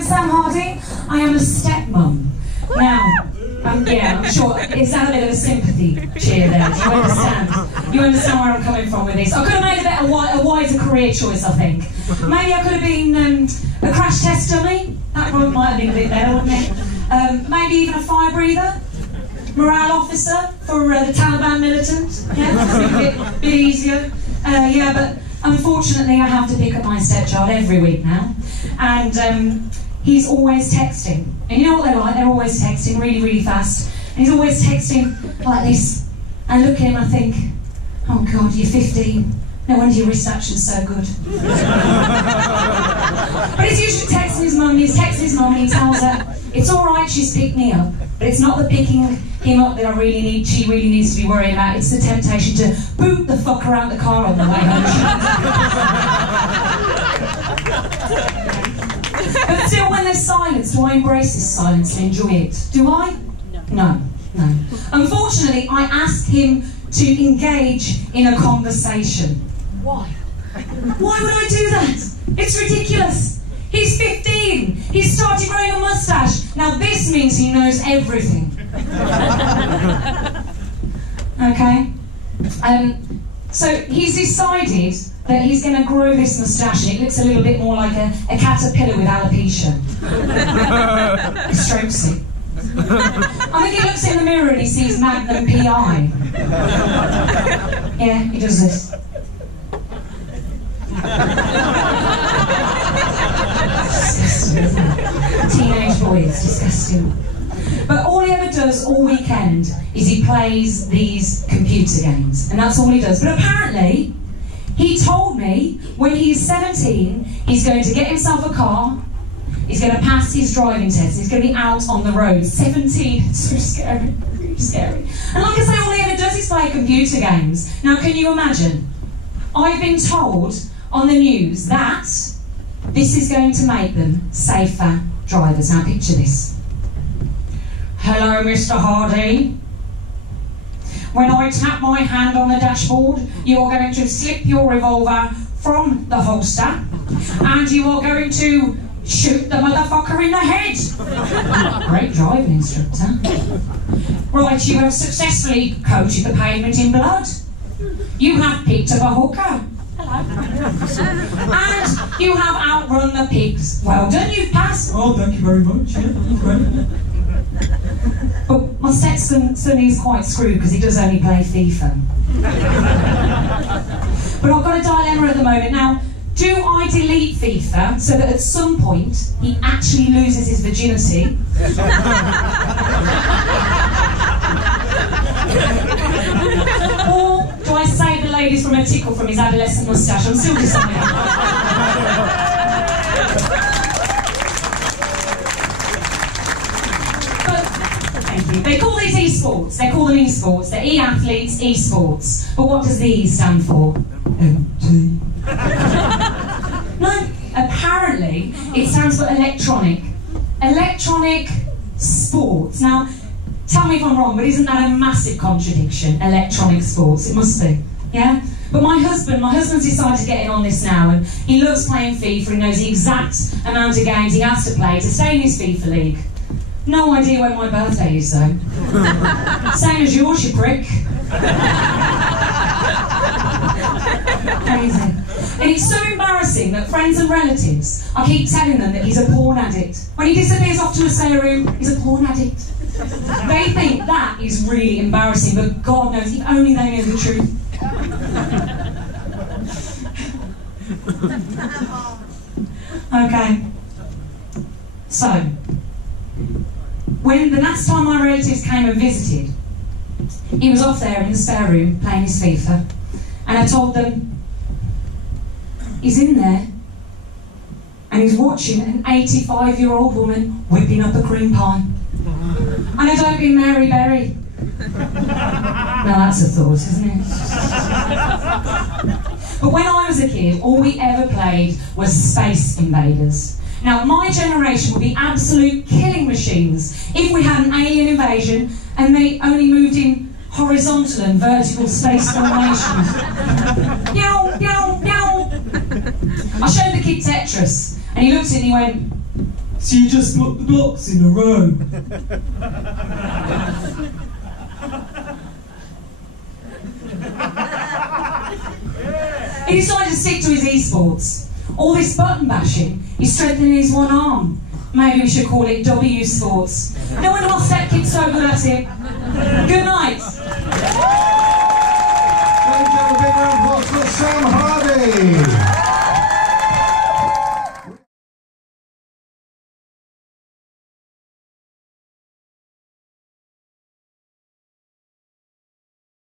I'm Sam Hardy. I am a stepmom. Now, yeah, I'm sure it's had a bit of a sympathy cheer there. Do you understand? You understand where I'm coming from with this? I could have made a wider career choice, I think. Maybe I could have been a crash test dummy. That probably might have been a bit better, wouldn't it? Maybe even a fire breather. Morale officer for the Taliban militant. Yeah, a bit easier. Yeah, but unfortunately I have to pick up my stepchild every week now. And he's always texting. And you know what they're like? They're always texting really, really fast. And he's always texting like this. I look at him and I think, oh God, you're 15. No wonder your wrist action's so good. But he's usually texting his mum. He's texting his mum and he tells her, it's all right, she's picked me up. But it's not the picking him up that she really needs to be worrying about. It's the temptation to boot the fucker out the car on the way home. But still, when there's silence, do I embrace this silence and enjoy it? Do I? No. Unfortunately, I asked him to engage in a conversation. Why? Why would I do that? It's ridiculous. He's 15. He's started growing a moustache. Now this means he knows everything. Okay? So he's decided that he's going to grow this moustache and it looks a little bit more like a caterpillar with alopecia. He strokes it. I think he looks in the mirror and he sees Magnum PI. Yeah, he does this. Disgusting, isn't it? Teenage boy, it's disgusting. But all he ever does all weekend is he plays these computer games. And that's all he does. But apparently, he told me when he's 17, he's going to get himself a car, he's going to pass his driving test, he's going to be out on the road. 17, it's so scary, really scary. And like I say, all he ever does is play computer games. Now, can you imagine? I've been told on the news that this is going to make them safer drivers. Now, picture this. Hello, Mr. Hardy. When I tap my hand on the dashboard, you are going to slip your revolver from the holster and you are going to shoot the motherfucker in the head. Great driving instructor. Right, you have successfully coated the pavement in blood. You have picked up a hooker. Hello. And you have outrun the pigs. Well done, you've passed. Oh, thank you very much. Yeah, great. But my stepson is quite screwed because he does only play FIFA. But I've got a dilemma at the moment. Now, do I delete FIFA so that at some point he actually loses his virginity? Or do I save the ladies from a tickle from his adolescent moustache? I'm still deciding. They call these e-sports. They call them e-sports. They're e-athletes, e-sports. But what does the E stand for? Empty. No, apparently it stands for electronic. Electronic sports. Now, tell me if I'm wrong, but isn't that a massive contradiction? Electronic sports. It must be. Yeah? But my husband's decided to get in on this now, and he loves playing FIFA. He knows the exact amount of games he has to play to stay in his FIFA league. No idea when my birthday is, though. Same as yours, you prick. Amazing. And it's so embarrassing that friends and relatives, I keep telling them that he's a porn addict. When he disappears off to a spare room, he's a porn addict. They think that is really embarrassing, but God knows, if only they knew the truth. Okay. So, when the last time my relatives came and visited, he was off there in the spare room playing his FIFA, and I told them, he's in there and he's watching an 85-year-old woman whipping up a cream pie. And I don't mean Mary Berry. Now that's a thought, isn't it? But when I was a kid, all we ever played was Space Invaders. Now, my generation would be absolute killing machines if we had an alien invasion and they only moved in horizontal and vertical space formations. Yow, yow, yow. I showed the kid Tetris, and he looked at it and he went, So you just put the blocks in a row. He decided to stick to his esports. All this button bashing, he's strengthening his one arm. Maybe we should call it W Sports. No wonder my step kid's so good at it. Good night. Ladies and gentlemen, a big round of applause for Sam.